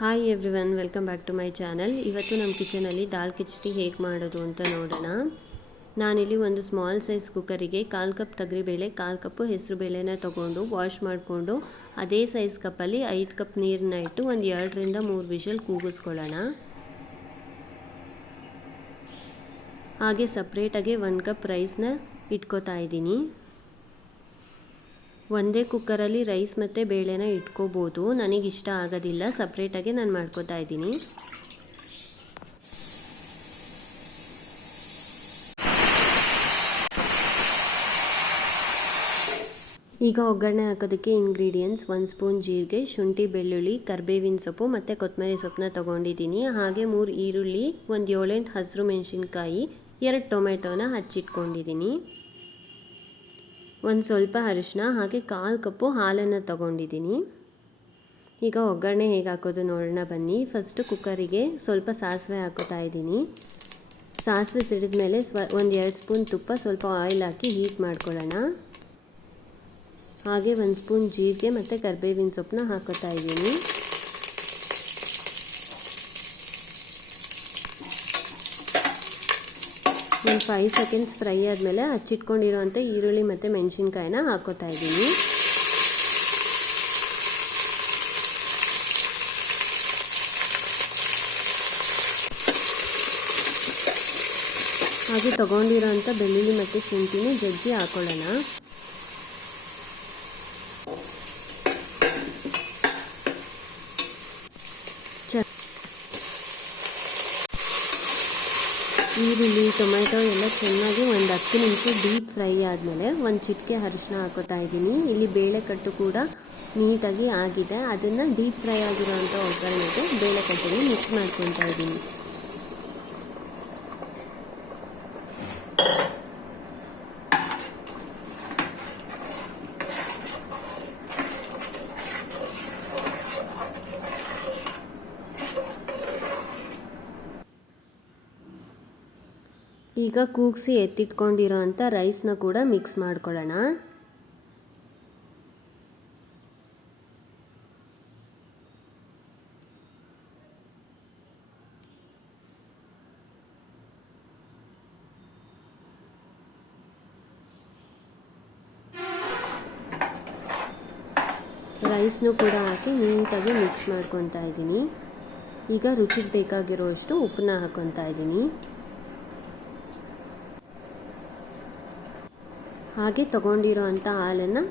Hi everyone, welcome back to my channel. ಇವತ್ತು ನಮ್ಮ ಕಿಚನಲ್ಲಿ ದಾಲ್ ಕಿಚಡಿ ಹೇಗೆ ಮಾಡೋದು ಅಂತ ನೋಡೋಣ. ನಾನಿಲ್ಲಿ ಒಂದು ಸ್ಮಾಲ್ ಸೈಜ್ ಕುಕ್ಕರಿಗೆ 1/4 ಕಪ್ ತೊಗರಿಬೇಳೆ, 1/4 ಕಪ್ಪು ಹೆಸರು ಬೇಳೆನ ತೊಗೊಂಡು ವಾಶ್ ಮಾಡಿಕೊಂಡು ಅದೇ ಸೈಜ್ ಕಪ್ಪಲ್ಲಿ 5 ಕಪ್ ನೀರನ್ನ ಇಟ್ಟು ಒಂದು 2ರಿಂದ 3 ವಿಷಲ್ ಕೂಗಿಸ್ಕೊಳ್ಳೋಣ. ಹಾಗೆ ಸಪ್ರೇಟಾಗಿ 1 ಕಪ್ ರೈಸ್ನ ಇಟ್ಕೋತಾ ಇದ್ದೀನಿ. ಒಂದೇ ಕುಕ್ಕರಲ್ಲಿ ರೈಸ್ ಮತ್ತು ಬೇಳೆನ ಇಟ್ಕೋಬೋದು, ನನಗಿಷ್ಟ ಆಗೋದಿಲ್ಲ, ಸಪ್ರೇಟಾಗಿ ನಾನು ಮಾಡ್ಕೋತಾ ಇದ್ದೀನಿ. ಈಗ ಒಗ್ಗರಣೆ ಹಾಕೋದಕ್ಕೆ ಇಂಗ್ರೀಡಿಯೆಂಟ್ಸ್: 1 ಸ್ಪೂನ್ ಜೀರಿಗೆ, ಶುಂಠಿ ಬೆಳ್ಳುಳ್ಳಿ, ಕರಿಬೇವಿನ ಸೊಪ್ಪು ಮತ್ತು ಕೊತ್ತಂಬರಿ ಸೊಪ್ಪನ್ನ ತೊಗೊಂಡಿದ್ದೀನಿ. ಹಾಗೆ 3 ಈರುಳ್ಳಿ, ಒಂದು 7-8 ಹಸಿರು ಮೆಣಸಿನ್ಕಾಯಿ, 2 ಟೊಮೆಟೊನ ಹಚ್ಚಿಟ್ಕೊಂಡಿದ್ದೀನಿ. ಒಂದು ಸ್ವಲ್ಪ ಅರಿಶಿನ, ಹಾಗೆ 1/4 ಕಪ್ಪು ಹಾಲನ್ನು ತೊಗೊಂಡಿದ್ದೀನಿ. ಈಗ ಒಗ್ಗರಣೆ ಹೇಗೆ ಹಾಕೋದು ನೋಡೋಣ ಬನ್ನಿ. ಫಸ್ಟು ಕುಕ್ಕರಿಗೆ ಸ್ವಲ್ಪ ಸಾಸಿವೆ ಹಾಕೋತಾ ಇದ್ದೀನಿ. ಸಾಸಿವೆ ಸಿಡಿದ ಮೇಲೆ ಒಂದು 2 ಸ್ಪೂನ್ ತುಪ್ಪ, ಸ್ವಲ್ಪ ಆಯಿಲ್ ಹಾಕಿ ಹೀಟ್ ಮಾಡ್ಕೊಳ್ಳೋಣ. ಹಾಗೆ 1 ಸ್ಪೂನ್ ಜೀರಿಗೆ ಮತ್ತು ಕರಿಬೇವಿನ ಸೊಪ್ಪನ್ನ ಹಾಕೋತಾ ಇದ್ದೀನಿ. ಒಂದು 5 ಸೆಕೆಂಡ್ಸ್ ಫ್ರೈ ಆದಮೇಲೆ ಹಚ್ಚಿಟ್ಕೊಂಡಿರೋಂಥ ಈರುಳ್ಳಿ ಮತ್ತು ಮೆಣಸಿನ್ಕಾಯಿನ ಹಾಕೋತಾ ಇದ್ದೀನಿ. ಹಾಗೆ ತೊಗೊಂಡಿರೋಂಥ ಬೆಳ್ಳುಳ್ಳಿ ಮತ್ತು ಶುಂಠಿನ ಜಜ್ಜಿ ಹಾಕೊಳ್ಳೋಣ. ಈರುಳ್ಳಿ, ಟೊಮೆಟೊ ಎಲ್ಲ ಚೆನ್ನಾಗಿ ಒಂದು 10 ನಿಮಿಷ ಡೀಪ್ ಫ್ರೈ ಆದಮೇಲೆ ಒಂದು ಚಿಟಿಕೆ ಅರಿಶಿನ ಹಾಕೋತಾ ಇದ್ದೀನಿ. ಇಲ್ಲಿ ಬೇಳೆಕಟ್ಟು ಕೂಡ ನೀಟಾಗಿ ಆಗಿದೆ. ಅದನ್ನು ಡೀಪ್ ಫ್ರೈ ಆಗಿರೋವಂಥ ಒಗ್ಗರಣೆಗೆ ಬೇಳೆಕಟ್ಟಿಗೆ ಮಿಕ್ಸ್ ಮಾಡ್ಕೊತಾ ಇದ್ದೀನಿ. ಈಗ ಕೂಗಿಸಿ ಎತ್ತಿಟ್ಕೊಂಡಿರೋ ಅಂಥ ರೈಸ್ನ ಕೂಡ ಮಿಕ್ಸ್ ಮಾಡ್ಕೊಳ್ಳೋಣ. ರೈಸ್ನು ಕೂಡ ಹಾಕಿ ನೀಟಾಗಿ ಮಿಕ್ಸ್ ಮಾಡ್ಕೊತಾ ಇದ್ದೀನಿ. ಈಗ ರುಚಿಗೆ ಬೇಕಾಗಿರೋಷ್ಟು ಉಪ್ಪನ್ನ ಹಾಕ್ಕೊತಾ ಇದ್ದೀನಿ. ಹಾಗೆ ತೊಗೊಂಡಿರೋ ಅಂಥ ಹಾಲನ್ನು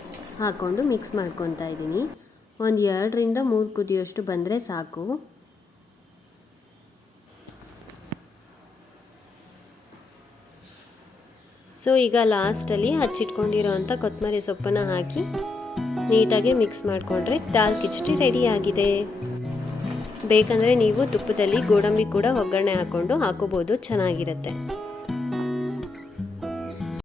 ಹಾಕ್ಕೊಂಡು ಮಿಕ್ಸ್ ಮಾಡ್ಕೊತಾ ಇದ್ದೀನಿ. ಒಂದು 2ರಿಂದ 3 ಕುದಿಯೋಷ್ಟು ಬಂದರೆ ಸಾಕು. ಸೊ ಈಗ ಲಾಸ್ಟಲ್ಲಿ ಹಚ್ಚಿಟ್ಕೊಂಡಿರೋ ಅಂಥ ಕೊತ್ತಂಬರಿ ಸೊಪ್ಪನ್ನು ಹಾಕಿ ನೀಟಾಗಿ ಮಿಕ್ಸ್ ಮಾಡಿಕೊಂಡ್ರೆ ದಾಲ್ ಕಿಚಡಿ ರೆಡಿಯಾಗಿದೆ. ಬೇಕಂದರೆ ನೀವು ತುಪ್ಪದಲ್ಲಿ ಗೋಡಂಬಿ ಕೂಡ ಒಗ್ಗರಣೆ ಹಾಕ್ಕೊಂಡು ಹಾಕೋಬೋದು, ಚೆನ್ನಾಗಿರುತ್ತೆ.